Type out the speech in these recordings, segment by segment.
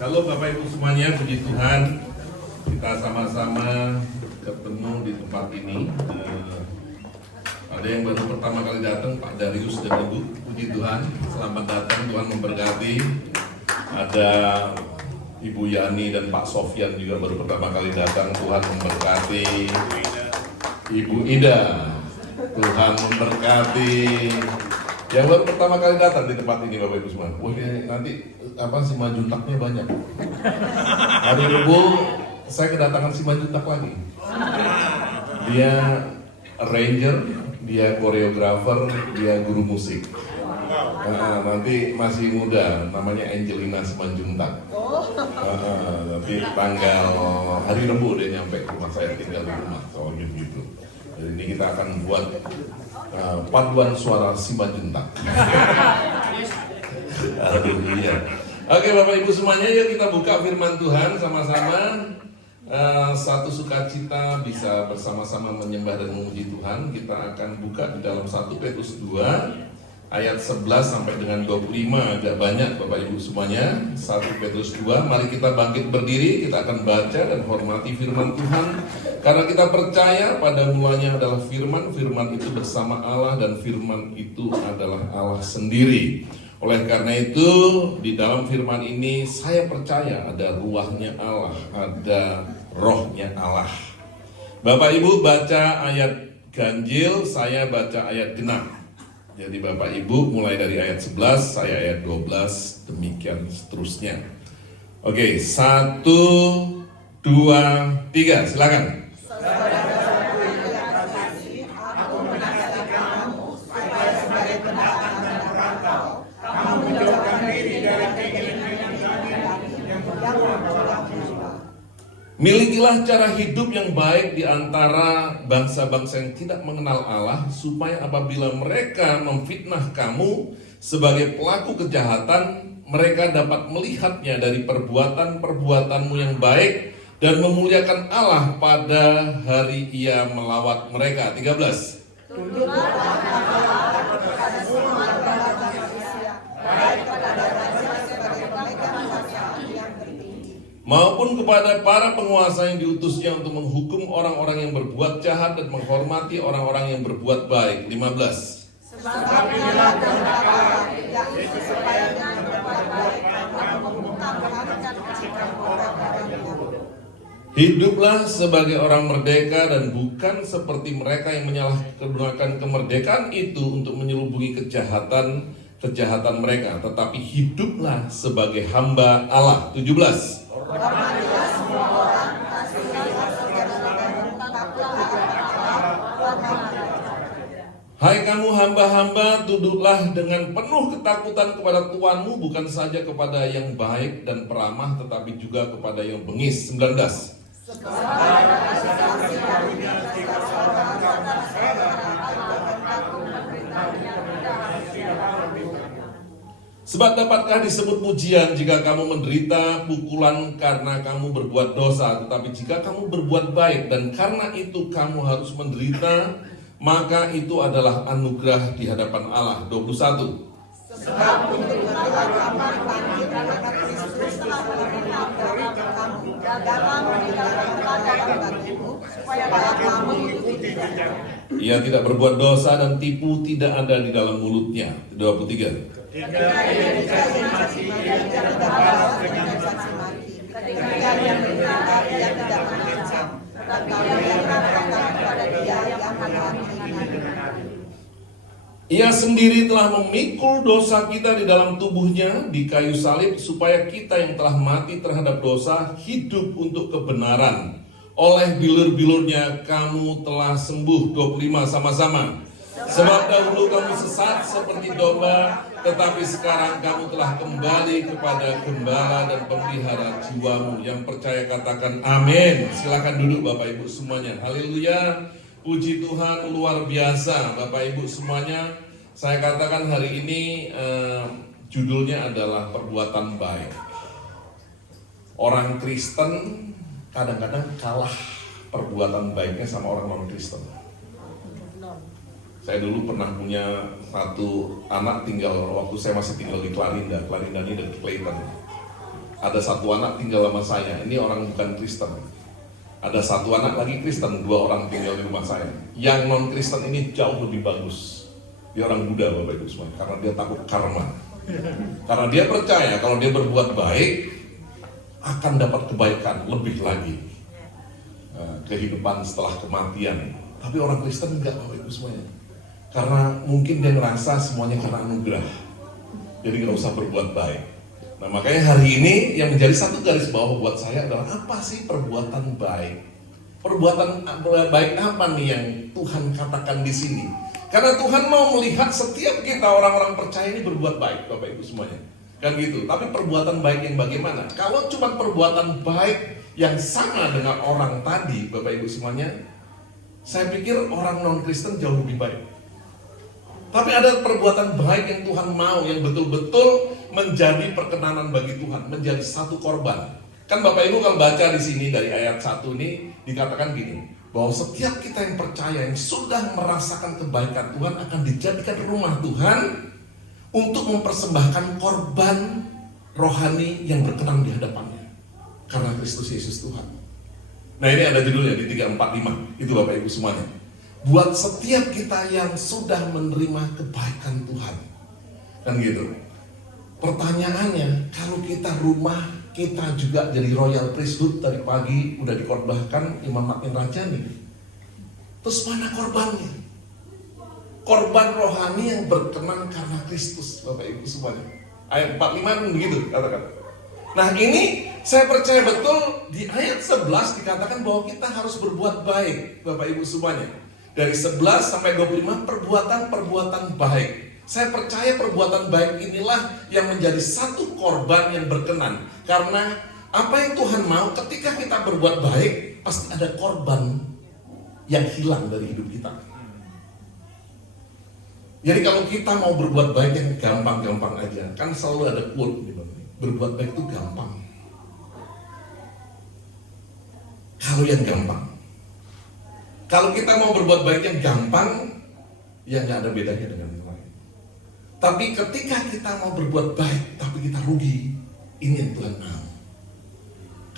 Halo Bapak Ibu semuanya, puji Tuhan kita sama-sama ketemu di tempat ini. Ada yang baru pertama kali datang, Pak Darius dan Ibu, puji Tuhan, selamat datang, Tuhan memberkati. Ada Ibu Yani dan Pak Sofyan juga baru pertama kali datang, Tuhan memberkati. Ibu Ida, Tuhan memberkati. Yang baru pertama kali datang di tempat ini Bapak Ibu semua. Wah, nanti Simanjuntaknya banyak. Hari Rabu saya kedatangan Simanjuntak lagi. Dia arranger, dia koreografer, dia guru musik. Nanti masih muda, namanya Angelina Simanjuntak. Tapi tanggal hari Rabu dia nyampe ke rumah saya, tinggal di rumah, soalnya gitu. Jadi ini kita akan buat paduan suara Simanjuntak. Haleluya. Oke Bapak Ibu semuanya, yuk kita buka firman Tuhan sama-sama. Satu sukacita bisa bersama-sama menyembah dan memuji Tuhan. Kita akan buka di dalam 1 Petrus 2 ayat 11 sampai dengan 25. Agak banyak Bapak Ibu semuanya. 1 Petrus 2, mari kita bangkit berdiri. Kita akan baca dan hormati firman Tuhan, karena kita percaya pada mulanya adalah firman. Firman itu bersama Allah dan firman itu adalah Allah sendiri. Oleh karena itu, di dalam firman ini saya percaya ada ruahnya Allah, ada rohnya Allah. Bapak Ibu baca ayat ganjil, saya baca ayat genap. Jadi Bapak Ibu mulai dari ayat 11, saya ayat 12, demikian seterusnya. Oke, 1, 2, 3, silakan. Milikilah cara hidup yang baik di antara bangsa-bangsa yang tidak mengenal Allah, supaya apabila mereka memfitnah kamu sebagai pelaku kejahatan, mereka dapat melihatnya dari perbuatan-perbuatanmu yang baik dan memuliakan Allah pada hari Ia melawat mereka. 13. Maupun kepada para penguasa yang diutusnya untuk menghukum orang-orang yang berbuat jahat dan menghormati orang-orang yang berbuat baik. 15. Hiduplah sebagai orang merdeka dan bukan seperti mereka yang menyalahgunakan kemerdekaan itu untuk menyelubungi kejahatan mereka, tetapi hiduplah sebagai hamba Allah. 17. Hai kamu hamba-hamba, duduklah dengan penuh ketakutan kepada Tuanmu, bukan saja kepada yang baik dan peramah, tetapi juga kepada yang bengis. 19. Sebab dapatkah disebut pujian jika kamu menderita pukulan karena kamu berbuat dosa, tetapi jika kamu berbuat baik dan karena itu kamu harus menderita, maka itu adalah anugerah di hadapan Allah. 21. Sebab untuk kamu Kristus telah memerintahkan kamu dalam meninggalkan supaya kamu ikuti dia. Ia tidak berbuat dosa dan tipu tidak ada di dalam mulutnya. 23. Ketika ia dicaci maki, ia tidak berbalas dengan caci maki. Ketika ia berkata, ia tidak mengancam, tetapi ia berkata kepada dia yang menghakimi. Ia sendiri telah memikul dosa kita di dalam tubuhnya di kayu salib, supaya kita yang telah mati terhadap dosa hidup untuk kebenaran. Oleh bilur-bilurnya kamu telah sembuh. 25 sama-sama. Sebab dahulu kamu sesat seperti domba, tetapi sekarang kamu telah kembali kepada gembala dan pemelihara jiwamu. Yang percaya katakan amin. Silakan duduk Bapak Ibu semuanya. Haleluya. Puji Tuhan, luar biasa Bapak Ibu semuanya. Saya katakan hari ini judulnya adalah perbuatan baik. Orang Kristen kadang-kadang kalah perbuatan baiknya sama orang non-Kristen. Saya dulu pernah punya satu anak tinggal waktu saya masih tinggal di Clarinda ini dan Clayton. Ada satu anak tinggal sama saya, ini orang bukan Kristen. Ada satu anak lagi Kristen, 2 orang tinggal di rumah saya. Yang non Kristen ini jauh lebih bagus. Dia orang Buddha Bapak Ibu semua, karena dia takut karma. Karena dia percaya kalau dia berbuat baik akan dapat kebaikan lebih lagi, kehidupan setelah kematian. Tapi orang Kristen enggak Bapak Ibu semuanya, karena mungkin dia ngerasa semuanya karena anugerah, jadi nggak usah berbuat baik. Nah makanya hari ini yang menjadi satu garis bawah buat saya adalah apa sih perbuatan baik? Perbuatan baik apa nih yang Tuhan katakan di sini? Karena Tuhan mau melihat setiap kita orang-orang percaya ini berbuat baik, Bapak Ibu semuanya. Kan gitu. Tapi perbuatan baik yang bagaimana? Kalau cuma perbuatan baik yang sama dengan orang tadi, Bapak Ibu semuanya, saya pikir orang non-Kristen jauh lebih baik. Tapi ada perbuatan baik yang Tuhan mau, yang betul-betul menjadi perkenanan bagi Tuhan, menjadi satu korban. Kan Bapak Ibu kalau baca di sini dari ayat 1 ini dikatakan gini, bahwa setiap kita yang percaya, yang sudah merasakan kebaikan Tuhan akan dijadikan rumah Tuhan untuk mempersembahkan korban rohani yang berkenan di hadapannya. Karena Kristus Yesus Tuhan. Nah ini ada judulnya di 345, itu Bapak Ibu semuanya. Buat setiap kita yang sudah menerima kebaikan Tuhan. Kan gitu. Pertanyaannya, kalau kita rumah kita juga jadi royal priesthood, dari pagi udah dikorbankan Imam Makin Rajani. Terus mana korbannya? Korban rohani yang berkenan karena Kristus, Bapak Ibu semuanya. Ayat 45 begitu katakan. Nah ini saya percaya betul di ayat 11 dikatakan bahwa kita harus berbuat baik, Bapak Ibu semuanya. Dari 11 sampai 25 perbuatan-perbuatan baik. Saya percaya perbuatan baik inilah yang menjadi satu korban yang berkenan. Karena apa yang Tuhan mau ketika kita berbuat baik, pasti ada korban yang hilang dari hidup kita. Jadi kalau kita mau berbuat baik yang gampang-gampang aja, kan selalu ada quote gitu, berbuat baik itu gampang. Kalau yang gampang. Kalau kita mau berbuat baik yang gampang, ya nggak ada bedanya dengan yang lain. Tapi ketika kita mau berbuat baik, tapi kita rugi, ini yang Tuhan mau.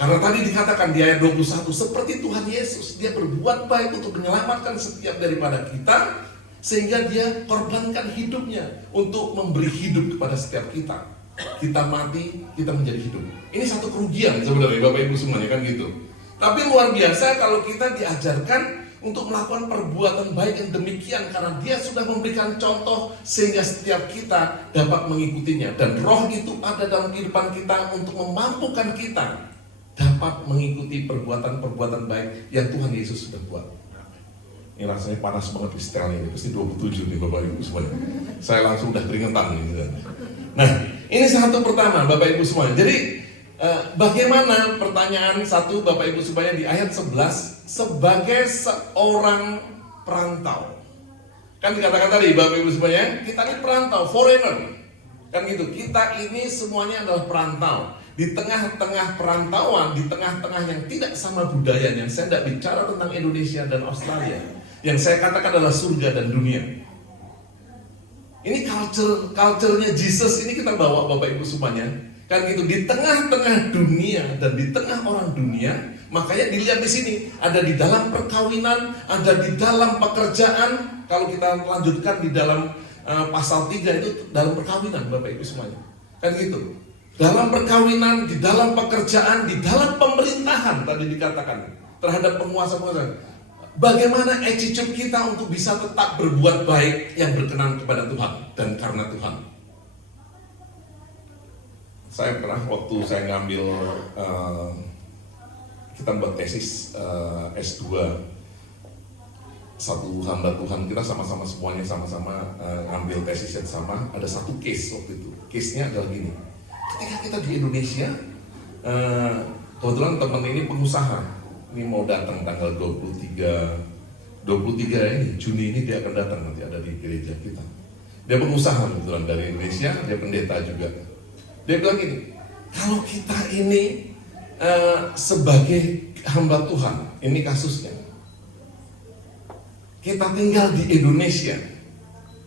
Karena tadi dikatakan di ayat 21, seperti Tuhan Yesus, dia berbuat baik untuk menyelamatkan setiap daripada kita, sehingga dia korbankan hidupnya untuk memberi hidup kepada setiap kita. Kita mati, kita menjadi hidup. Ini satu kerugian sebenarnya Bapak Ibu semuanya kan gitu. Tapi luar biasa kalau kita diajarkan untuk melakukan perbuatan baik yang demikian, karena dia sudah memberikan contoh sehingga setiap kita dapat mengikutinya. Dan roh itu ada dalam kehidupan kita untuk memampukan kita dapat mengikuti perbuatan-perbuatan baik yang Tuhan Yesus sudah buat. Ini rasanya panas banget istilahnya, pasti 27 nih Bapak Ibu semuanya. Saya langsung udah keringetan nih. Nah ini satu pertama Bapak Ibu semuanya. Jadi bagaimana pertanyaan satu Bapak Ibu semuanya di ayat 11, sebagai seorang perantau. Kan dikatakan tadi Bapak Ibu semuanya, kita ini perantau, foreigner. Kan gitu, kita ini semuanya adalah perantau. Di tengah-tengah perantauan, di tengah-tengah yang tidak sama budayanya. Saya tidak bicara tentang Indonesia dan Australia. Yang saya katakan adalah surga dan dunia. Ini culture-nya Jesus ini kita bawa Bapak Ibu semuanya. Kan gitu, di tengah-tengah dunia dan di tengah orang dunia, makanya dilihat di sini, ada di dalam perkawinan, ada di dalam pekerjaan. Kalau kita lanjutkan di dalam pasal 3 itu dalam perkawinan Bapak Ibu semuanya. Kan gitu. Dalam perkawinan, di dalam pekerjaan, di dalam pemerintahan tadi dikatakan terhadap penguasa-penguasa. Bagaimana attitude kita untuk bisa tetap berbuat baik yang berkenan kepada Tuhan dan karena Tuhan. Saya pernah waktu saya ngambil kita buat tesis S2 satu hamba Tuhan, kita sama-sama semuanya sama-sama ngambil tesis yang sama. Ada satu case waktu itu. Case-nya adalah gini. Ketika kita di Indonesia, kebetulan teman ini pengusaha, ini mau datang tanggal 23 ini, Juni ini dia akan datang, nanti ada di gereja kita. Dia pengusaha kebetulan dari Indonesia, dia pendeta juga. Dia bilang gini, kalau kita ini sebagai hamba Tuhan, ini kasusnya, kita tinggal di Indonesia,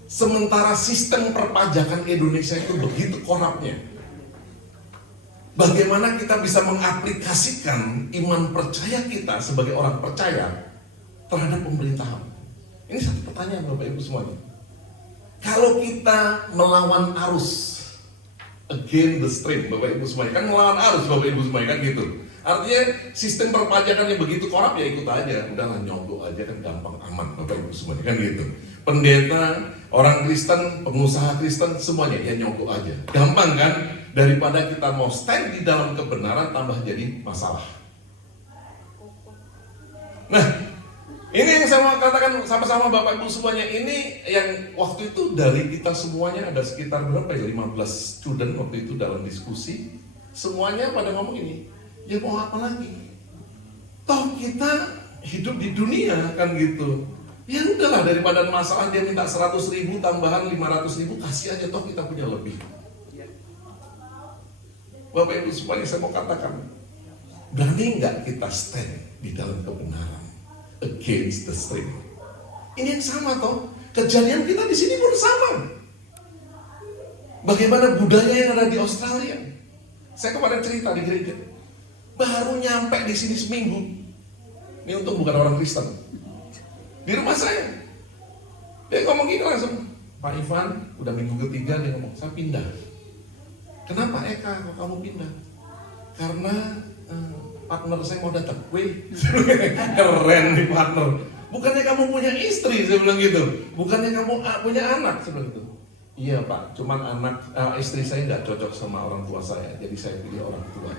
sementara sistem perpajakan Indonesia itu begitu korupnya. Bagaimana kita bisa mengaplikasikan iman percaya kita sebagai orang percaya terhadap pemerintahan? Ini satu pertanyaan Bapak Ibu semuanya. Kalau kita melawan arus, against the stream, Bapak Ibu semuanya, kan melawan arus Bapak Ibu semuanya kan gitu. Artinya sistem perpajakan yang begitu korup ya ikut aja, udahlah nyogok aja kan gampang aman Bapak Ibu semuanya kan gitu. Pendeta, orang Kristen, pengusaha Kristen semuanya ya nyogok aja, gampang kan? Daripada kita mau stand di dalam kebenaran tambah jadi masalah. Nah, ini yang saya mau katakan sama-sama Bapak Ibu semuanya, ini yang waktu itu dari kita semuanya ada sekitar berapa ya, 15 student waktu itu dalam diskusi, semuanya pada ngomong ini, ya mau apa lagi? Toh kita hidup di dunia kan gitu. Ya udahlah, daripada masalah dia minta 100.000 tambahan 500.000, kasih aja toh kita punya lebih. Bapak Ibu semuanya saya mau katakan, berani nggak kita stand di dalam kebenaran? Against the stream. Ini yang sama toh. Kejadian kita di sini pun sama. Bagaimana budaya yang ada di Australia? Saya kemarin cerita di gereja. Baru nyampe di sini seminggu. Ini untung bukan orang Kristen. Di rumah saya. Dia ngomong gini langsung, Pak Ivan, udah minggu ketiga dia ngomong, saya pindah. Kenapa Eka kok kamu pindah? Karena partner saya mau datang. Wih, keren nih partner. Bukannya kamu punya istri, saya bilang gitu. Bukannya kamu punya anak, saya bilang gitu. Iya Pak, cuman istri saya nggak cocok sama orang tua saya, jadi saya pilih orang tua.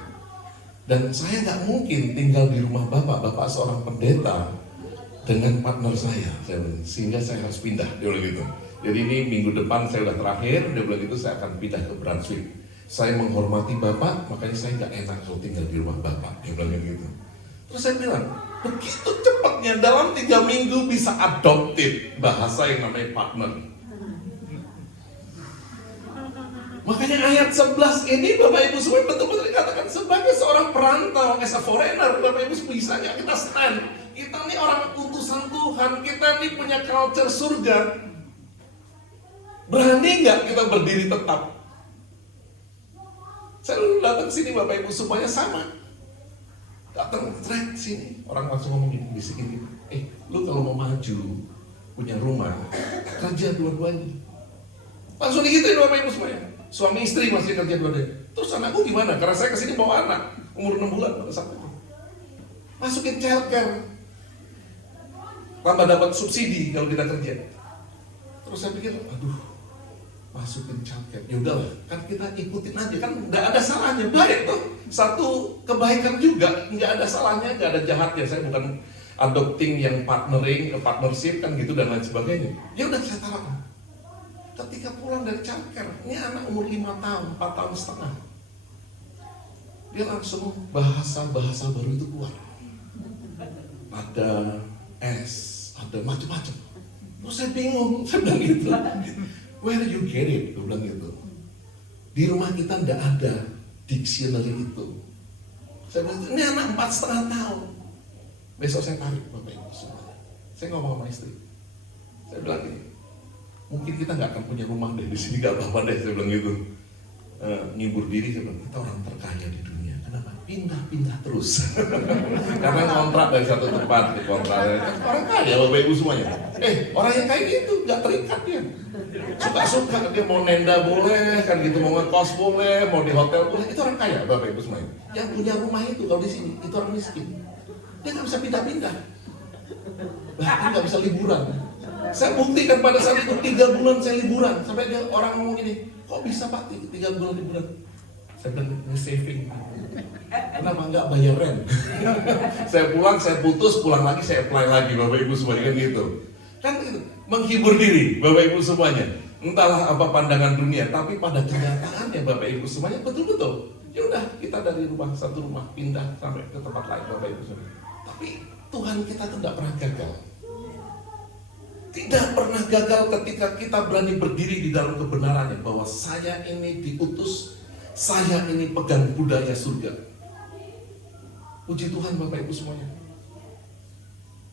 Dan saya nggak mungkin tinggal di rumah bapak seorang pendeta dengan partner saya bilang, sehingga saya harus pindah, dia bilang gitu. Jadi ini minggu depan saya udah terakhir, dia bilang gitu, saya akan pindah ke Brunswick. Saya menghormati Bapak, makanya saya nggak enak kalau tinggal di rumah Bapak, dia bilang gitu. Terus saya bilang, begitu cepatnya dalam 3 minggu bisa adopted bahasa yang namanya partner. Makanya ayat 11 ini Bapak Ibu semua betul-betul dikatakan sebagai seorang perantau, as a foreigner, Bapak Ibu bisa nggak kita stand? Kita nih orang utusan Tuhan, kita nih punya culture surga. Berani nggak kita berdiri tetap? Saya dulu datang sini Bapak Ibu semuanya sama. Datang trek sini, orang langsung ngomong gini, bisikin gitu. Lu kalau mau maju, punya rumah, kerja dua-duanya. Langsung digituin Bapak Ibu semuanya. Suami istri masih kerja dua-duanya. Terus anakku gimana? Karena saya kesini bawa anak, umur 6 bulan pada saat itu. Masukin childcare. Tambah dapat subsidi kalau kita kerja. Terus saya pikir, aduh, masukin childcare, yaudahlah, kan kita ikutin aja, kan nggak ada salahnya, baik tuh, satu kebaikan juga, nggak ada salahnya, nggak ada jahatnya. Saya bukan adopting yang partnering, partnership kan gitu dan lain sebagainya. Ya udah saya taruh. Ketika pulang dari childcare, ini anak umur 5 tahun, 4 tahun setengah, dia langsung bahasa baru itu keluar. Ada S, ada macam-macam. Terus saya bingung, saya bilang gitu. Where you get it? Gue bilang gitu. Di rumah kita tidak ada dictionary itu. Saya bilang, ini anak 4,5 tahun. Besok saya tarik Bapak Ibu semua. Saya ngomong sama istri. Saya bilang gini, mungkin kita nggak akan punya rumah deh di sini, nggak apa-apa deh. Saya bilang gitu. Ngibur diri, saya bilang, kita orang terkaya di dunia. Kenapa? Pindah-pindah terus. Karena kontrak dari satu tempat ke kontrak. Orang kaya Bapak Ibu semuanya. Orang yang kayak gitu nggak terikat dia. Suka-suka dia mau nenda boleh, kan gitu, mau ngekos boleh, mau di hotel boleh. Itu orang kaya Bapak Ibu semuanya. Yang punya rumah itu kalau di sini itu orang miskin. Dia nggak bisa pindah-pindah. Bahkan nggak bisa liburan. Saya buktikan pada saat itu 3 bulan saya liburan. Sampai dia orang ngomong gini, kok bisa Pak 3 bulan liburan? Saya bilang saving. Kenapa nggak bayar rent? Saya pulang, saya putus, pulang lagi, saya apply lagi Bapak Ibu semuanya kan gitu. Kan gitu, menghibur diri Bapak Ibu semuanya. Entahlah apa pandangan dunia, tapi pada kenyataannya Bapak Ibu semuanya betul-betul. Ya udah, kita dari satu rumah pindah sampai ke tempat lain Bapak Ibu semuanya. Tapi Tuhan kita tuh nggak pernah gagal. Tidak pernah gagal ketika kita berani berdiri di dalam kebenarannya bahwa saya ini diutus, saya ini pegang budaya surga. Puji Tuhan Bapak Ibu semuanya.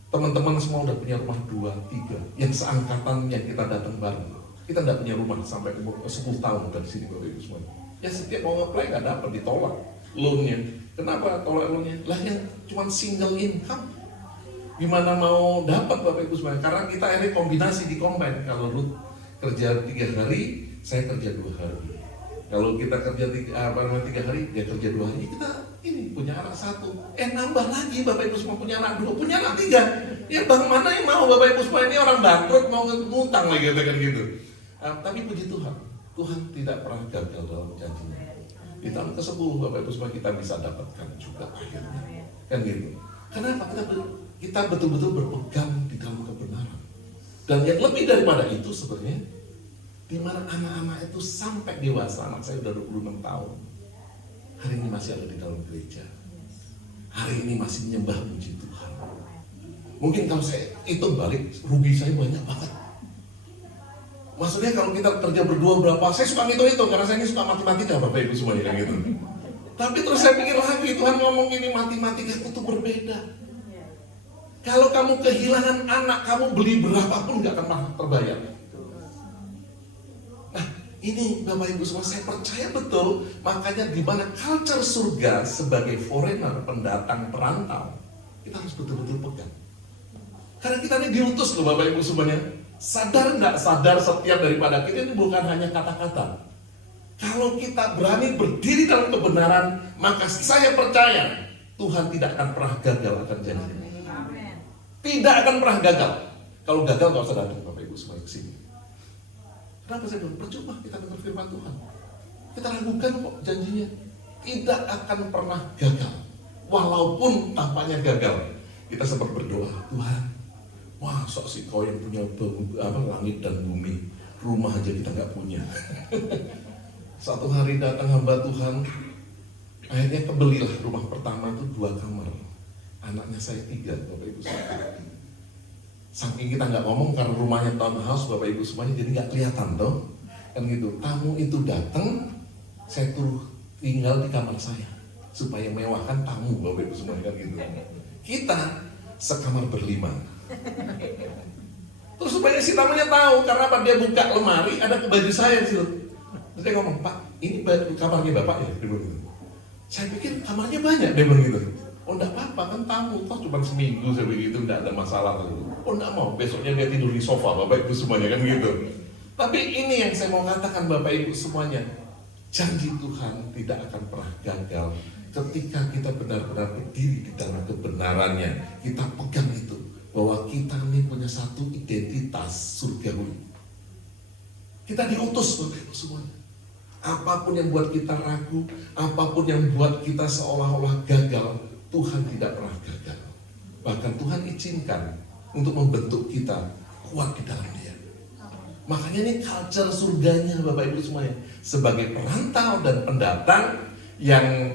Teman-teman semua udah punya rumah 2, 3. Yang seangkatan yang kita datang bareng. Kita nggak punya rumah sampai umur 10 tahun dari sini Bapak Ibu semuanya. Ya setiap mau nge-play nggak dapat, ditolak. loan-nya. Kenapa tolak loan-nya? Lah yang cuma single income, gimana mau dapat Bapak Ibu semuanya? Karena kita akhirnya kombinasi di combine. Kalau lu kerja 3 hari, saya kerja 2 hari. Kalau kita kerja 3 hari, dia kerja 2 hari. Kita ini punya anak 1, nambah lagi Bapak Ibu semua punya anak 2, punya anak 3. Ya bang mana yang mau Bapak Ibu semua, ini orang bangkrut mau ngutang lagi kan gitu. Tapi puji Tuhan, Tuhan tidak pernah gagal dalam janjinya. Di tahun ke-10 Bapak Ibu semua kita bisa dapatkan juga akhirnya. Kan gitu. Kenapa? Kita betul-betul berpegang di dalam kebenaran. Dan yang lebih daripada itu sebenarnya, di mana anak-anak itu sampai dewasa, anak saya udah 26 tahun, hari ini masih ada di dalam gereja, hari ini masih menyembah puji Tuhan. Mungkin kalau saya hitung balik, rugi saya banyak banget. Maksudnya kalau kita kerja berdua berapa, saya suka hitung-hitung karena saya ini suka matematika Bapak Ibu semuanya kan gitu. Tapi terus saya pikir lagi, Tuhan ngomong ini matematika itu berbeda. Kalau kamu kehilangan anak, kamu beli berapapun gak akan terbayar. Nah ini Bapak Ibu semua, saya percaya betul. Makanya di mana culture surga sebagai foreigner, pendatang, perantau, kita harus betul-betul pegang. Karena kita ini diutus loh Bapak Ibu semuanya. Sadar nggak sadar setiap daripada kita ini bukan hanya kata-kata. Kalau kita berani berdiri dalam kebenaran, maka saya percaya Tuhan tidak akan pernah gagal akan janji. Tidak akan pernah gagal. Kalau gagal nggak usah datang Bapak Ibu semua ke sini. Kenapa saya bilang percuma kita dengar firman Tuhan? Kita ragukan kok janjinya. Tidak akan pernah gagal. Walaupun tampaknya gagal, kita sempat berdoa, Tuhan, masa sih kau yang punya langit dan bumi, rumah aja kita nggak punya. Satu hari datang hamba Tuhan, akhirnya kebelilah rumah pertama itu 2 kamar. Anaknya saya 3, Bapak Ibu semuanya. Saking kita nggak ngomong karena rumahnya townhouse Bapak Ibu semuanya, jadi nggak kelihatan dong. Kan gitu, tamu itu datang, saya tuh tinggal di kamar saya supaya mewahkan tamu Bapak Ibu semuanya kan gitu. Kita sekamar berlima. Terus supaya si tamunya tahu, karena apa, dia buka lemari ada baju saya di situ. Terus dia ngomong, Pak, ini kamarnya Bapak ya? Dia bilang gitu. Saya pikir kamarnya banyak, dia bilang gitu. Oh enggak apa-apa, kan tamu, toh cuma seminggu saya begitu, enggak ada masalah. Oh enggak mau, besoknya dia tidur di sofa Bapak Ibu semuanya kan gitu. Tapi ini yang saya mau katakan Bapak Ibu semuanya, janji Tuhan tidak akan pernah gagal ketika kita benar-benar berdiri di dalam kebenarannya. Kita pegang itu, bahwa kita ini punya satu identitas surgawi. Kita diutus Bapak Ibu semuanya. Apapun yang buat kita ragu, apapun yang buat kita seolah-olah gagal, Tuhan tidak pernah gagal. Bahkan Tuhan izinkan untuk membentuk kita kuat di dalam Dia. Makanya ini culture surganya Bapak Ibu semuanya. Sebagai perantau dan pendatang yang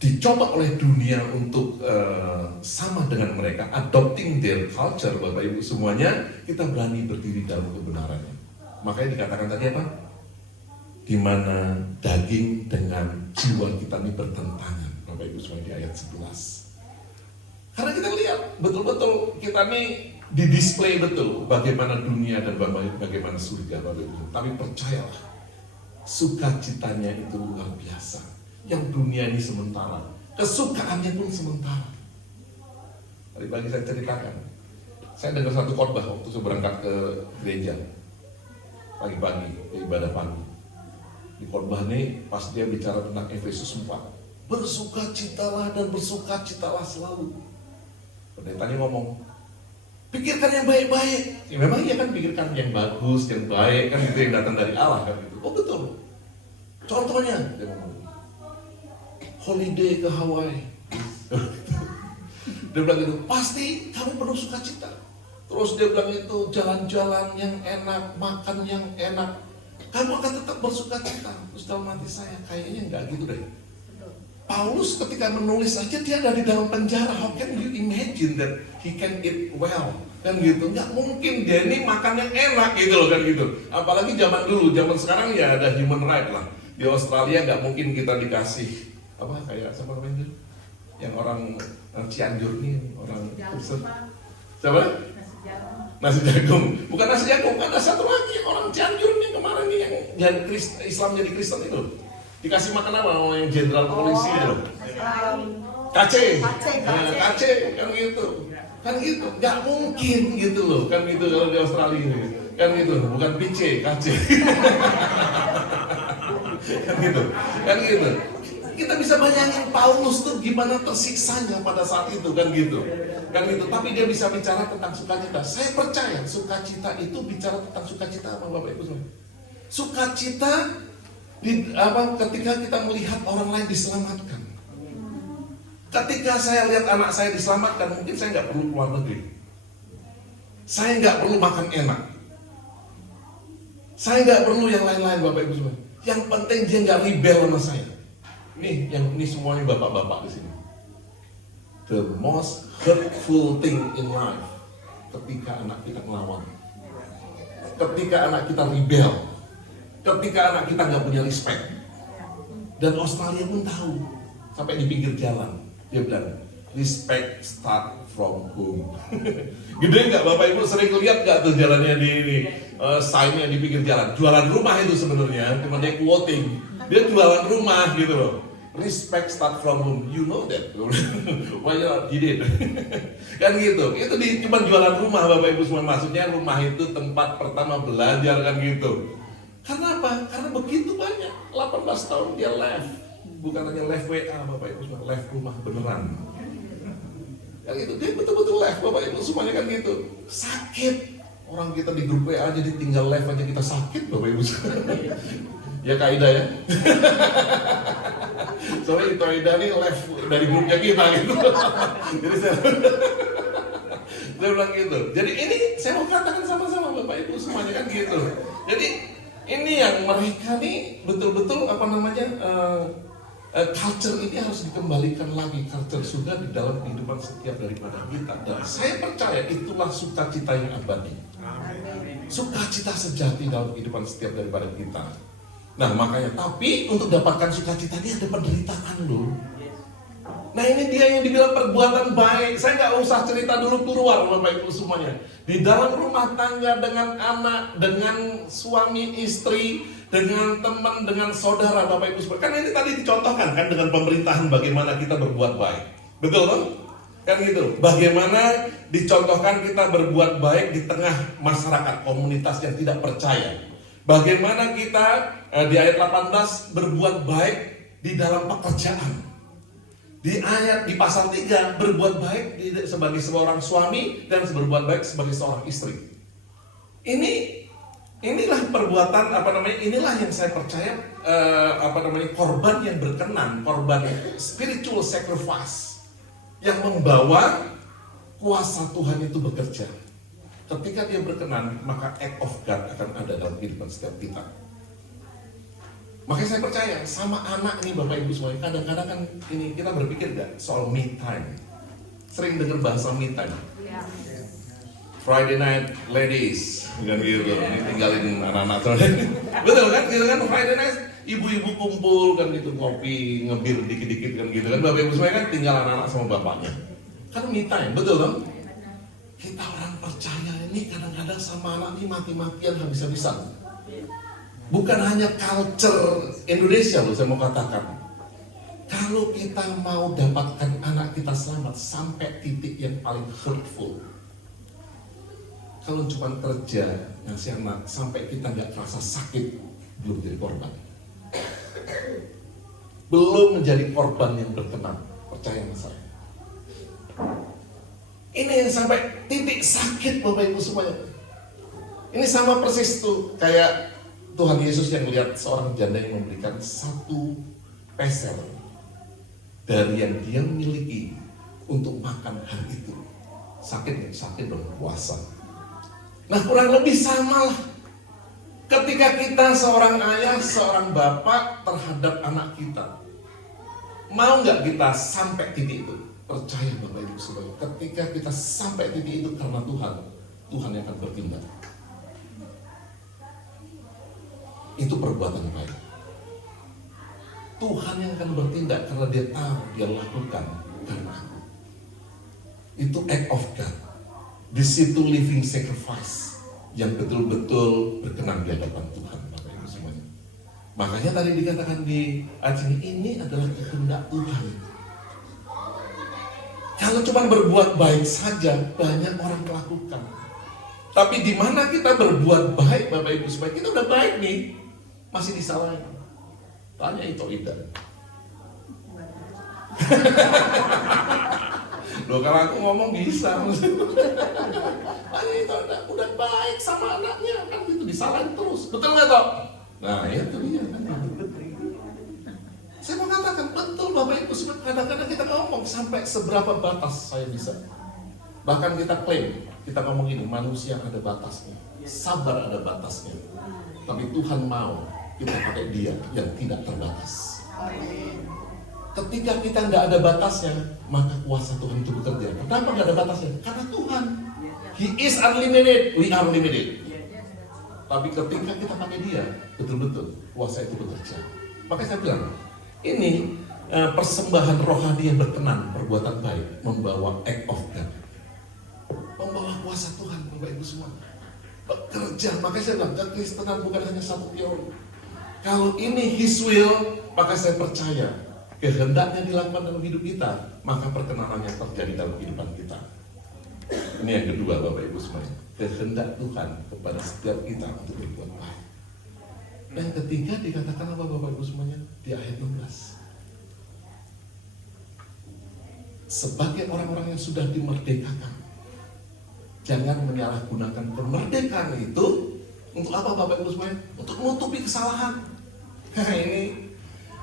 dicoba oleh dunia untuk sama dengan mereka, adopting their culture Bapak Ibu semuanya, kita berani berdiri dalam kebenarannya. Makanya dikatakan tadi apa? Di mana daging dengan jiwa kita ini bertentangan Bapak Ibu semuanya di ayat 11. Karena kita lihat betul-betul kita ini didisplay betul bagaimana dunia dan bagaimana surga Bapak Ibu. Tapi percayalah, sukacitanya itu luar biasa. Yang dunia ini sementara, kesukaannya pun sementara. Tadi pagi saya ceritakan, saya dengar satu khotbah waktu saya berangkat ke gereja pagi-pagi, ke ibadah pagi. Di khotbah ini pas dia bicara tentang Efesus 4, bersukacitalah dan bersukacitalah selalu. Pendetanya ngomong, pikirkan yang baik-baik. Ya memang iya kan, pikirkan yang bagus, yang baik, kan itu yang datang dari Allah kan gitu. Oh betul. Contohnya dia ngomong, holiday ke Hawaii. Dia bilang gitu, pasti kamu penuh sukacita. Terus dia bilang itu jalan-jalan yang enak, makan yang enak, kamu akan tetap bersukacita. Terus dalam hati saya, kayaknya enggak gitu deh. Paulus ketika menulis aja dia ada di dalam penjara. How can you imagine that he can eat well? Kan gitu, nggak mungkin dia ini makan yang enak gitu loh kan gitu. Apalagi zaman dulu, zaman sekarang ya ada human right lah. Di Australia nggak mungkin kita dikasih apa kayak siapa namanya? Yang orang Cianjur nih, orang Kristen. Siapa? Nasi jagung. Bukan nasi jagung, ada satu lagi orang Cianjur nih kemarin nih yang Islam jadi Kristen itu. Dikasih makan apa sama yang jenderal polisi itu? KC, kan gitu. Kan gitu, nggak mungkin gitu loh. Kan gitu kalau di Australia ini. Kan gitu, bukan PC, KC. Kan gitu. Kita bisa bayangin Paulus tuh gimana tersiksanya pada saat itu, kan gitu. Tapi dia bisa bicara tentang sukacita. Saya percaya sukacita itu bicara tentang sukacita apa Bapak Ibu semua. Sukacita ketika kita melihat orang lain diselamatkan. Ketika saya lihat anak saya diselamatkan, mungkin saya nggak perlu keluar negeri. Saya nggak perlu makan enak. Saya nggak perlu yang lain-lain Bapak Ibu semua. Yang penting dia nggak rebel sama saya. Ini semuanya bapak-bapak di sini. The most hurtful thing in life ketika anak kita ngelawan, ketika anak kita rebel, ketika anak kita nggak punya respect. Dan Australia pun tahu, sampai di pinggir jalan dia bilang, respect start from home. Gede nggak Bapak Ibu sering lihat nggak tuh jalannya di ini, sign-nya di pinggir jalan, jualan rumah itu sebenarnya, cuma dia quoting, dia jualan rumah gitu loh. Respect start from home, you know that. Why you did? Kan gitu. Itu cuma jualan rumah Bapak Ibu semua. Maksudnya rumah itu tempat pertama belajar kan gitu. Karena apa? Karena begitu banyak. 18 tahun dia left. Bukan hanya left WA Bapak Ibu semua, left rumah beneran. Kan gitu. Dia betul-betul left Bapak Ibu semuanya kan gitu. Sakit. Orang kita di grup WA jadi tinggal left aja kita sakit Bapak Ibu semua. Ya Kak Ida ya. Soalnya itu Ida nih live dari grupnya kita gitu. Jadi saya bilang gitu. Jadi ini saya mau katakan sama-sama Bapak Ibu semuanya kan gitu. Jadi ini yang mereka nih betul-betul culture ini harus dikembalikan lagi, culture surga di dalam kehidupan setiap daripada kita. Dan saya percaya itulah sukacita yang abadi. Sukacita sejati dalam kehidupan setiap daripada kita. Nah makanya, tapi untuk dapatkan sukacita ini ada penderitaan loh. Nah ini dia yang dibilang perbuatan baik. Saya nggak usah cerita dulu keluar Bapak Ibu semuanya. Di dalam rumah tangga dengan anak, dengan suami istri, dengan teman, dengan saudara Bapak Ibu semuanya. Kan ini tadi dicontohkan kan dengan pemerintahan bagaimana kita berbuat baik. Betul kan? Kan gitu. Bagaimana dicontohkan kita berbuat baik di tengah masyarakat, komunitas yang tidak percaya. Bagaimana kita di ayat 18 berbuat baik di dalam pekerjaan. Di pasal 3 berbuat baik sebagai seorang suami dan berbuat baik sebagai seorang istri. Inilah perbuatan inilah yang saya percaya korban yang berkenan, korban spiritual sacrifice yang membawa kuasa Tuhan itu bekerja. Ketika dia berkenan, maka act of God akan ada dalam kehidupan setiap kita. Makanya saya percaya sama anak ini Bapak Ibu semuanya. Kadang-kadang kan ini kita berpikir gak soal me time. Sering dengar bahasa me time. Friday night ladies, kan gitu. Ini tinggalin anak-anak. Betul kan? Gitu kan Friday night ibu-ibu kumpul kan gitu ngopi, ngebir dikit-dikit kan gitu kan. Bapak Ibu semuanya kan tinggal anak-anak sama bapaknya. Kan me time, betul kan? Kita orang percaya ini kadang-kadang sama anak ini mati-matian habis-habisan. Bukan hanya culture Indonesia loh saya mau katakan. Kalau kita mau dapatkan anak kita selamat sampai titik yang paling hurtful. Kalau cuma kerja ngasih anak sampai kita nggak terasa sakit, belum jadi korban. Belum menjadi korban yang berkenan, percaya sama saya. Ini yang sampai titik sakit Bapak Ibu semuanya. Ini sama persis tuh kayak Tuhan Yesus yang melihat seorang janda yang memberikan 1 pesel dari yang dia miliki untuk makan hari itu. Sakit berpuasa. Nah kurang lebih sama lah. Ketika kita seorang ayah, seorang bapak terhadap anak kita, mau nggak kita sampai titik itu? Percaya Bapak Ibu Saudara, ketika kita sampai titik itu karena Tuhan yang akan bertindak. Itu perbuatan baik. Tuhan yang akan bertindak karena dia tahu, dia lakukan karena aku. Itu act of God. Di situ living sacrifice yang betul-betul berkenan di hadapan Tuhan, Bapak Ibu semuanya. Makanya tadi dikatakan di ayat ini adalah kehendak Tuhan. Kalau cuma berbuat baik saja, banyak orang melakukan. Tapi di mana kita berbuat baik, Bapak Ibu, supaya kita udah baik nih, masih disalahin. Tanya itu Ida. Loh, kalau aku ngomong bisa. Tanya itu udah baik sama anaknya, kan itu disalahin terus. Betul nggak toh? Nah, itu dia kan. Saya mau katakan betul Bapak Ibu, kadang-kadang kita ngomong sampai seberapa batas saya bisa. Bahkan kita klaim, kita ngomong ini, manusia ada batasnya, sabar ada batasnya. Tapi Tuhan mau kita pakai Dia yang tidak terbatas. Ketika kita nggak ada batasnya, maka kuasa Tuhan itu bekerja. Kenapa nggak ada batasnya? Karena Tuhan, He is unlimited, we are limited. Tapi ketika kita pakai Dia, betul-betul kuasa itu bekerja. Makanya saya bilang, ini persembahan rohani yang berkenan, perbuatan baik, membawa act of God, membawa kuasa Tuhan, Bapak Ibu semua bekerja. Makanya saya bilang, kekristenan bukan hanya satu teori. Kalau ini His will, maka saya percaya kehendaknya dilakukan dalam hidup kita, maka perkenanannya terjadi dalam kehidupan kita. Ini yang kedua, Bapak Ibu semuanya, kehendak Tuhan kepada setiap kita untuk berbuat baik. Dan ketiga dikatakan apa Bapak Ibu semuanya di ayat 16? Sebagai orang-orang yang sudah dimerdekakan, jangan menyalahgunakan kemerdekaan itu untuk apa Bapak Ibu semuanya? Untuk menutupi kesalahan. Ini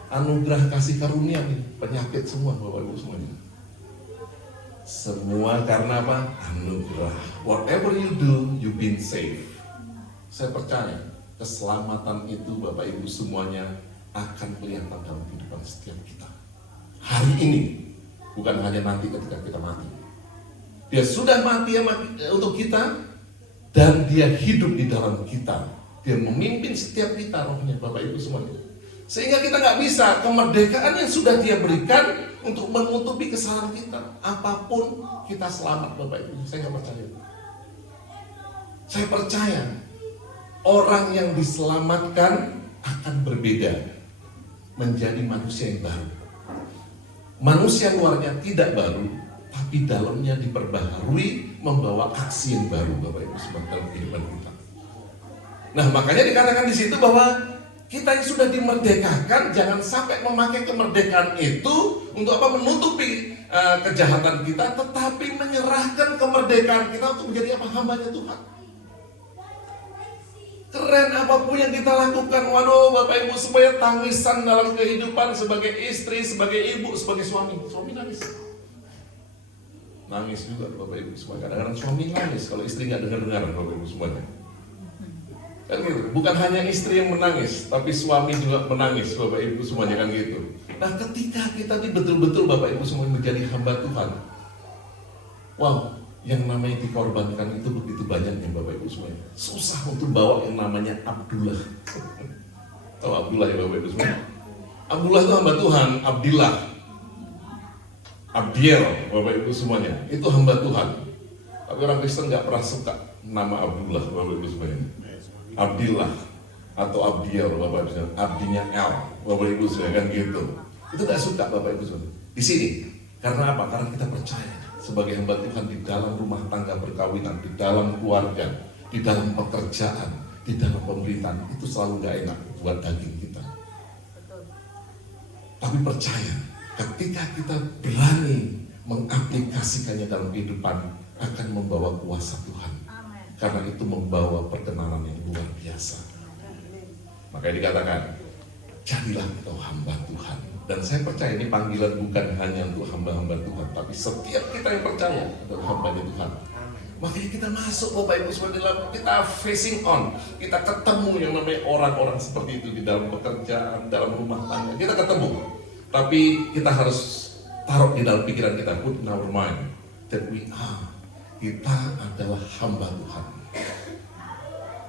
anugerah kasih karunia nih, penyakit semua Bapak Ibu semuanya. Semua karena apa? Anugerah. Whatever you do, you've been saved. Saya percaya keselamatan itu Bapak Ibu semuanya akan kelihatan dalam kehidupan setiap kita. Hari ini, bukan hanya nanti ketika kita mati. Dia sudah mati untuk kita, dan Dia hidup di dalam kita. Dia memimpin setiap kita rohnya Bapak Ibu semuanya. Sehingga kita nggak bisa, kemerdekaan yang sudah Dia berikan untuk menutupi kesalahan kita. Apapun kita selamat Bapak Ibu, saya nggak percaya. Saya percaya orang yang diselamatkan akan berbeda, menjadi manusia yang baru. Manusia luarnya tidak baru, tapi dalamnya diperbaharui, membawa aksi yang baru Bapak Ibu semua dalam kehidupan kita. Nah, makanya dikatakan di situ bahwa kita yang sudah dimerdekakan jangan sampai memakai kemerdekaan itu untuk apa? Menutupi kejahatan kita, tetapi menyerahkan kemerdekaan kita untuk menjadi apa? Hambanya Tuhan. Keren apapun yang kita lakukan, waduh Bapak Ibu semuanya tangisan dalam kehidupan sebagai istri, sebagai ibu, sebagai suami. Suami nangis. Nangis juga Bapak Ibu semuanya. Kadang-kadang suami nangis kalau istri nggak dengar-dengar Bapak Ibu semuanya. Kan gitu. Bukan hanya istri yang menangis, tapi suami juga menangis Bapak Ibu semuanya kan gitu. Nah ketika kita ini betul-betul Bapak Ibu semuanya menjadi hamba Tuhan, wow, yang namanya dikorbankan itu begitu banyaknya Bapak Ibu semuanya. Susah untuk bawa yang namanya Abdullah. Tahu Abdullah ya Bapak Ibu semuanya? Abdullah itu hamba Tuhan, Abdillah, Abdiel Bapak Ibu semuanya. Itu hamba Tuhan. Tapi orang Kristen gak pernah suka nama Abdullah Bapak Ibu semuanya. Abdillah atau Abdiel Bapak Ibu semuanya. Abdinya L Bapak Ibu semuanya kan gitu. Itu gak suka Bapak Ibu semuanya. Di sini, karena apa? Karena kita percaya sebagai hamba Tuhan di dalam rumah tangga perkawinan, di dalam keluarga, di dalam pekerjaan, di dalam pemerintahan, itu selalu gak enak buat daging kita. Tapi percaya, ketika kita berani mengaplikasikannya dalam kehidupan, akan membawa kuasa Tuhan. Karena itu membawa perkenanan yang luar biasa. Makanya dikatakan, jadilah engkau hamba Tuhan. Dan saya percaya ini panggilan bukan hanya untuk hamba-hamba Tuhan, tapi setiap kita yang percaya adalah hambanya Tuhan. Makanya kita masuk Bapak Ibu semua dalam, kita facing on, kita ketemu yang namanya orang-orang seperti itu di dalam pekerjaan, dalam rumah tangga, kita ketemu. Tapi kita harus taruh di dalam pikiran kita, put in our mind that kita adalah hamba Tuhan.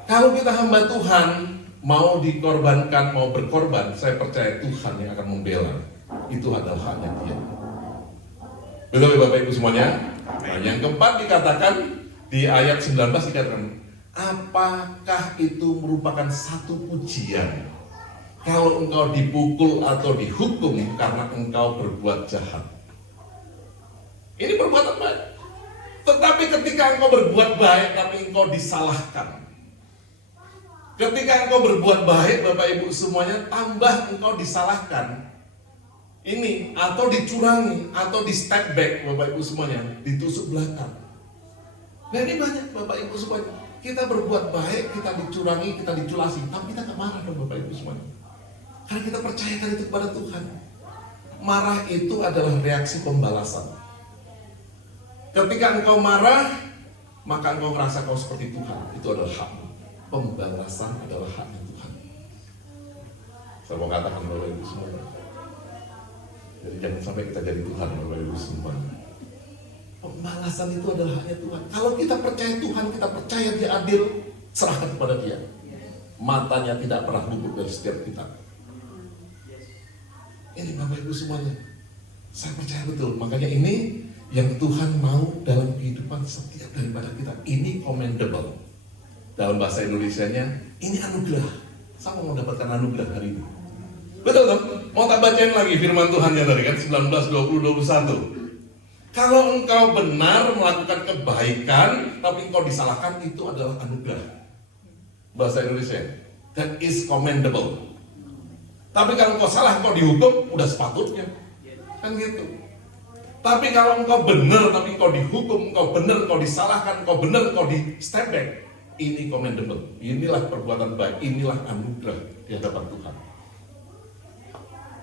Kalau kita hamba Tuhan, mau dikorbankan, mau berkorban, saya percaya Tuhan yang akan membela. Itu adalah haknya Dia. Betul ya Bapak Ibu semuanya? Nah, yang keempat dikatakan di ayat 19 dikatakan, apakah itu merupakan satu pujian kalau engkau dipukul atau dihukum karena engkau berbuat jahat. Ini perbuatan baik. Tetapi ketika engkau berbuat baik tapi engkau disalahkan. Ketika engkau berbuat baik Bapak Ibu semuanya, tambah engkau disalahkan. Ini atau dicurangi atau di step back Bapak Ibu semuanya, ditusuk belakang. Nah ini banyak Bapak Ibu semuanya. Kita berbuat baik, kita dicurangi, kita diculasi, tapi kita gak marah dong Bapak Ibu semuanya. Karena kita percayakan itu kepada Tuhan. Marah itu adalah reaksi pembalasan. Ketika engkau marah, maka engkau merasa kau seperti Tuhan. Itu adalah hakmu. Pembalasan adalah haknya Tuhan. Saya mau katakan Bapak Ibu semua. Jadi jangan sampai kita jadi Tuhan Bapak Ibu semua. Pembalasan itu adalah haknya Tuhan. Kalau kita percaya Tuhan, kita percaya Dia adil, serahkan kepada Dia. Matanya tidak pernah luput dari setiap kita. Ini Bapak Ibu semuanya. Saya percaya betul. Makanya ini yang Tuhan mau dalam kehidupan setiap daripada kita. Ini commendable. Dalam bahasa Indonesianya, ini anugerah. Saya mau mendapatkan anugerah hari ini. Betul dong? Mau tak bacain lagi firman Tuhannya tadi kan 19, 20, 21. Kalau engkau benar melakukan kebaikan, tapi engkau disalahkan, itu adalah anugerah. Bahasa Indonesia, that is commendable. Tapi kalau engkau salah, engkau dihukum, udah sepatutnya. Kan gitu. Tapi kalau engkau benar, tapi engkau dihukum, engkau benar, engkau disalahkan, engkau benar, engkau di step back. Ini commendable, inilah perbuatan baik, inilah anugerah di hadapan Tuhan.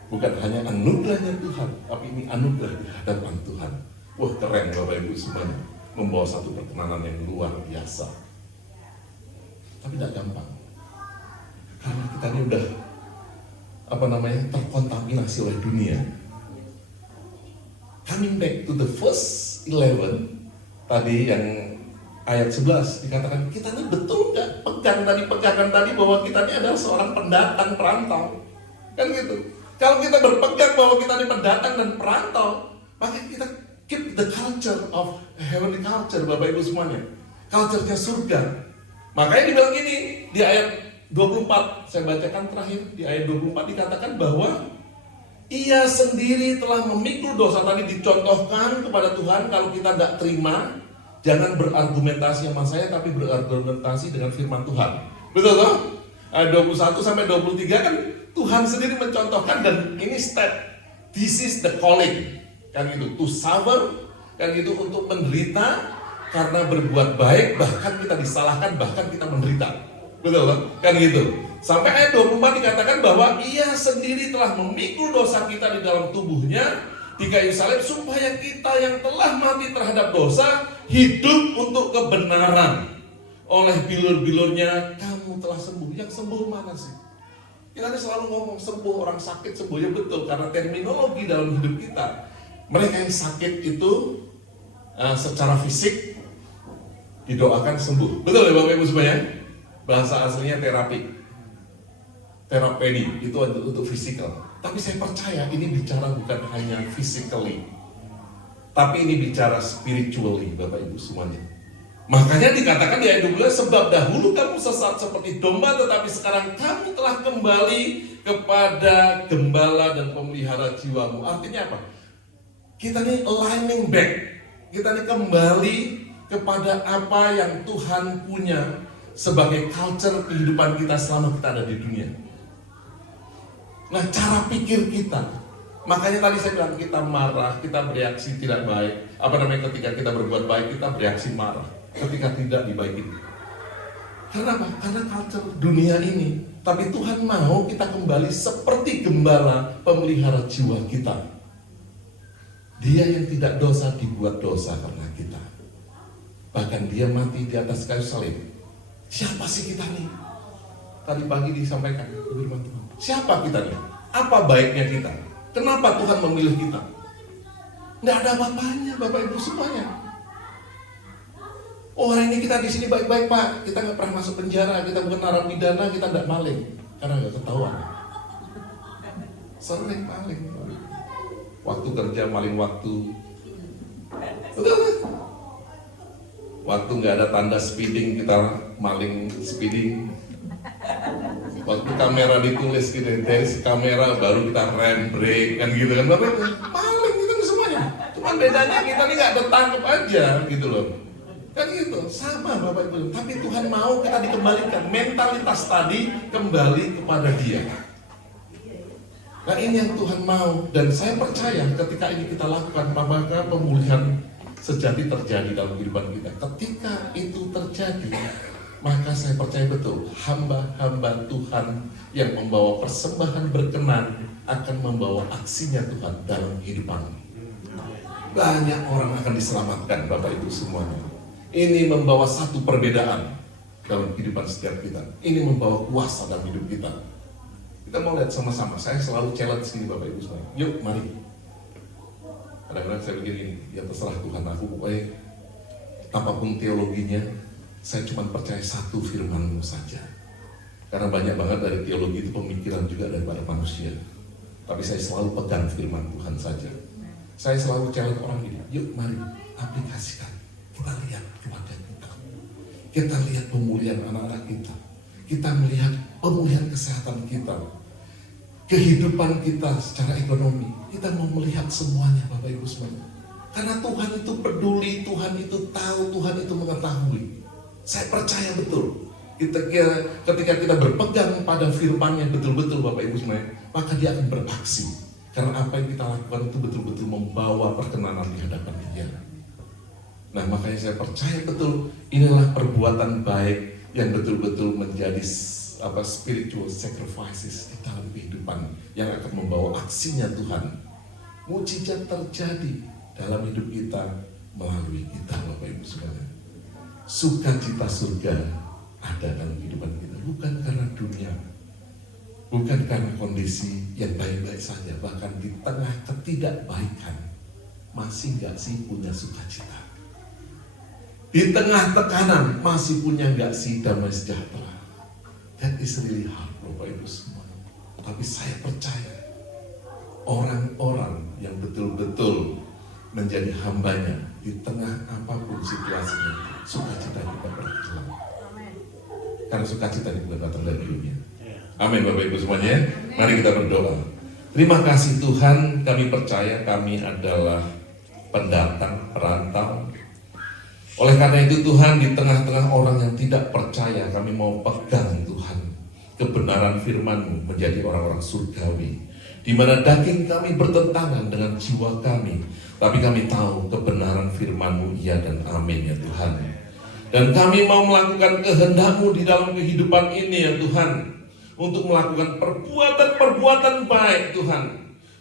Bukan hanya anugerahnya Tuhan, tapi ini anugerah di hadapan Tuhan. Wah keren Bapak Ibu semuanya, membawa satu perkenanan yang luar biasa. Tapi tidak gampang, karena kita ini udah terkontaminasi oleh dunia. Coming back to the first 11 tadi yang ayat 11 dikatakan kita ini betul nggak pegangan tadi bahwa kita ini adalah seorang pendatang perantau, kan gitu. Kalau kita berpegang bahwa kita ini pendatang dan perantau, maka kita keep the culture of heavenly culture Bapak Ibu semuanya, culture-nya surga. Makanya dibilang gini di ayat 24, saya bacakan terakhir di ayat 24 dikatakan bahwa Ia sendiri telah memikul dosa. Tadi dicontohkan kepada Tuhan kalau kita tidak terima. Jangan berargumentasi sama saya, tapi berargumentasi dengan firman Tuhan. Betul toh? Ayat 21 sampai 23 kan Tuhan sendiri mencontohkan, dan ini step. This is the calling. Kan gitu, to suffer, kan gitu, untuk menderita karena berbuat baik, bahkan kita disalahkan, bahkan kita menderita. Betul toh? Kan gitu. Sampai ayat 24 dikatakan bahwa Ia sendiri telah memikul dosa kita di dalam tubuhnya di kayu salib, supaya kita yang telah mati terhadap dosa hidup untuk kebenaran. Oleh bilur-bilurnya kamu telah sembuh. Yang sembuh mana sih? Kita selalu ngomong sembuh, orang sakit sembuh. Ya betul, karena terminologi dalam hidup kita, mereka yang sakit itu secara fisik didoakan sembuh. Betul ya Bapak Ibu semuanya? Bahasa aslinya terapi, terapedi, itu untuk fisikal. Tapi saya percaya ini bicara bukan hanya physically, tapi ini bicara spiritually Bapak Ibu semuanya. Makanya dikatakan di ayat 12, sebab dahulu kamu sesat seperti domba, tetapi sekarang kamu telah kembali kepada gembala dan pemelihara jiwamu. Artinya apa? Kita ini aligning back, kita ini kembali kepada apa yang Tuhan punya sebagai culture kehidupan kita selama kita ada di dunia. Nah, cara pikir kita. Makanya tadi saya bilang kita marah, kita bereaksi tidak baik. Ketika kita berbuat baik, kita bereaksi marah. Ketika tidak dibaiki. Karena apa? Karena culture dunia ini. Tapi Tuhan mau kita kembali seperti gembala pemelihara jiwa kita. Dia yang tidak dosa dibuat dosa karena kita. Bahkan Dia mati di atas kayu salib. Siapa sih kita nih? Tadi pagi disampaikan firman Tuhan. Siapa kita nih? Apa baiknya kita? Kenapa Tuhan memilih kita? Nggak ada apa-apanya Bapak Ibu semuanya. Oh hari ini kita di sini baik-baik Pak. Kita nggak pernah masuk penjara. Kita bukan narapidana. Kita nggak maling. Karena nggak ketahuan. Sering maling. Waktu kerja maling waktu. Betul kan? Waktu nggak ada tanda speeding kita maling speeding. Waktu kamera ditulis gitu, dari kamera baru kita rem break kan gitu kan, Bapak Ibu. Paling gitu semuanya. Cuman bedanya kita nih nggak tertangkap aja gitu loh. Kan gitu, sama Bapak Ibu. Tapi Tuhan mau kita dikembalikan mentalitas tadi kembali kepada Dia. Nah ini yang Tuhan mau, dan saya percaya ketika ini kita lakukan, maka pemulihan sejati terjadi dalam kehidupan kita. Ketika itu terjadi, maka saya percaya betul hamba-hamba Tuhan yang membawa persembahan berkenan akan membawa aksinya Tuhan dalam kehidupan. Banyak orang akan diselamatkan Bapak Ibu semuanya. Ini membawa satu perbedaan dalam kehidupan setiap kita. Ini membawa kuasa dalam hidup kita. Kita mau lihat sama-sama. Saya selalu challenge ini Bapak Ibu semuanya. Yuk mari. Kadang-kadang saya bikin ini, ya terserah Tuhan aku, pokoknya apapun teologinya, saya cuma percaya satu firman-Mu saja. Karena banyak banget dari teologi itu pemikiran juga daripada manusia. Tapi saya selalu pegang firman Tuhan saja. Saya selalu challenge orang ini, yuk mari aplikasikan. Kita lihat keluarga kita. Kita lihat pemulihan anak-anak kita. Kita melihat pemulihan kesehatan kita. Kehidupan kita secara ekonomi, kita mau melihat semuanya Bapak Ibu semuanya. Karena Tuhan itu peduli, Tuhan itu tahu, Tuhan itu mengetahui. Saya percaya betul, ketika kita berpegang pada firman-Nya betul-betul Bapak Ibu semuanya, maka Dia akan beraksi. Karena apa yang kita lakukan itu betul-betul membawa perkenanan di hadapan Dia. Nah makanya saya percaya betul, inilah perbuatan baik yang betul-betul menjadi spiritual sacrifices di dalam kehidupan yang akan membawa aksinya Tuhan. Mujizat terjadi dalam hidup kita melalui kita Bapak Ibu sekalian. Sukacita surga ada dalam kehidupan kita, bukan karena dunia, bukan karena kondisi yang baik-baik saja, bahkan di tengah ketidakbaikan masih gak sih punya sukacita? Di tengah tekanan masih punya gak sih damai sejahtera? That is really hard Bapak Ibu semua. Tapi saya percaya orang-orang yang betul-betul menjadi hambanya di tengah apapun situasinya, sukacita kita berjalan. Karena sukacita itu bukan datang dari dunia. Amin Bapak Ibu semuanya. Mari kita berdoa. Terima kasih Tuhan, kami percaya kami adalah pendatang, perantau. Oleh karena itu Tuhan, di tengah-tengah orang yang tidak percaya, kami mau pegang Tuhan kebenaran firman-Mu menjadi orang-orang surgawi, di mana daging kami bertentangan dengan jiwa kami, tapi kami tahu kebenaran firman-Mu iya dan amin ya Tuhan. Dan kami mau melakukan kehendak-Mu di dalam kehidupan ini ya Tuhan, untuk melakukan perbuatan-perbuatan baik Tuhan.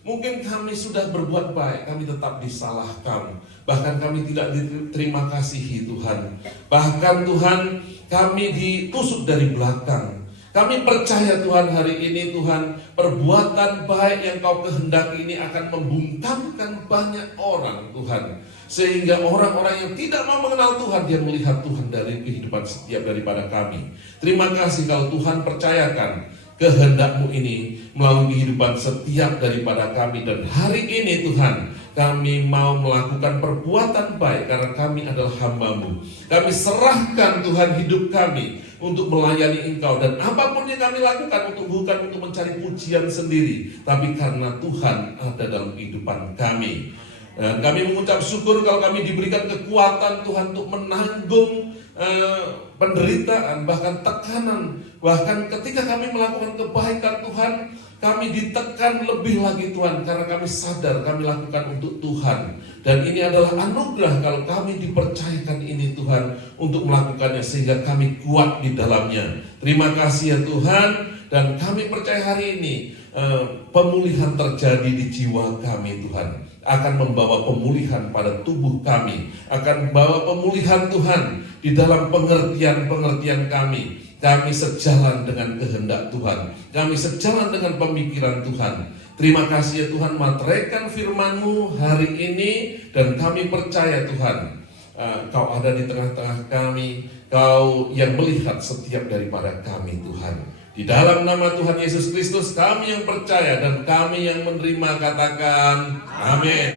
Mungkin kami sudah berbuat baik, kami tetap disalahkan. Bahkan kami tidak diterima kasihi Tuhan. Bahkan Tuhan, kami ditusuk dari belakang. Kami percaya Tuhan hari ini Tuhan, perbuatan baik yang Kau kehendaki ini akan membungkamkan banyak orang Tuhan. Sehingga orang-orang yang tidak mau mengenal Tuhan, dia melihat Tuhan dari kehidupan setiap daripada kami. Terima kasih kalau Tuhan percayakan kehendak-Mu ini melalui kehidupan setiap daripada kami. Dan hari ini Tuhan, kami mau melakukan perbuatan baik karena kami adalah hamba-Mu. Kami serahkan Tuhan hidup kami untuk melayani Engkau. Dan apapun yang kami lakukan bukan untuk mencari pujian sendiri, tapi karena Tuhan ada dalam kehidupan kami. Dan kami mengucap syukur kalau kami diberikan kekuatan Tuhan untuk menanggung penderitaan, bahkan tekanan. Bahkan ketika kami melakukan kebaikan Tuhan, kami ditekan lebih lagi Tuhan, karena kami sadar kami lakukan untuk Tuhan. Dan ini adalah anugerah kalau kami dipercayakan ini Tuhan untuk melakukannya, sehingga kami kuat di dalamnya. Terima kasih ya Tuhan. Dan kami percaya hari ini pemulihan terjadi di jiwa kami Tuhan, akan membawa pemulihan pada tubuh kami, akan membawa pemulihan Tuhan di dalam pengertian-pengertian kami. Kami sejalan dengan kehendak Tuhan, kami sejalan dengan pemikiran Tuhan. Terima kasih ya Tuhan, materaikan firman-Mu hari ini. Dan kami percaya Tuhan, Kau ada di tengah-tengah kami, Kau yang melihat setiap daripada kami Tuhan. Di dalam nama Tuhan Yesus Kristus kami yang percaya dan kami yang menerima, katakan amin.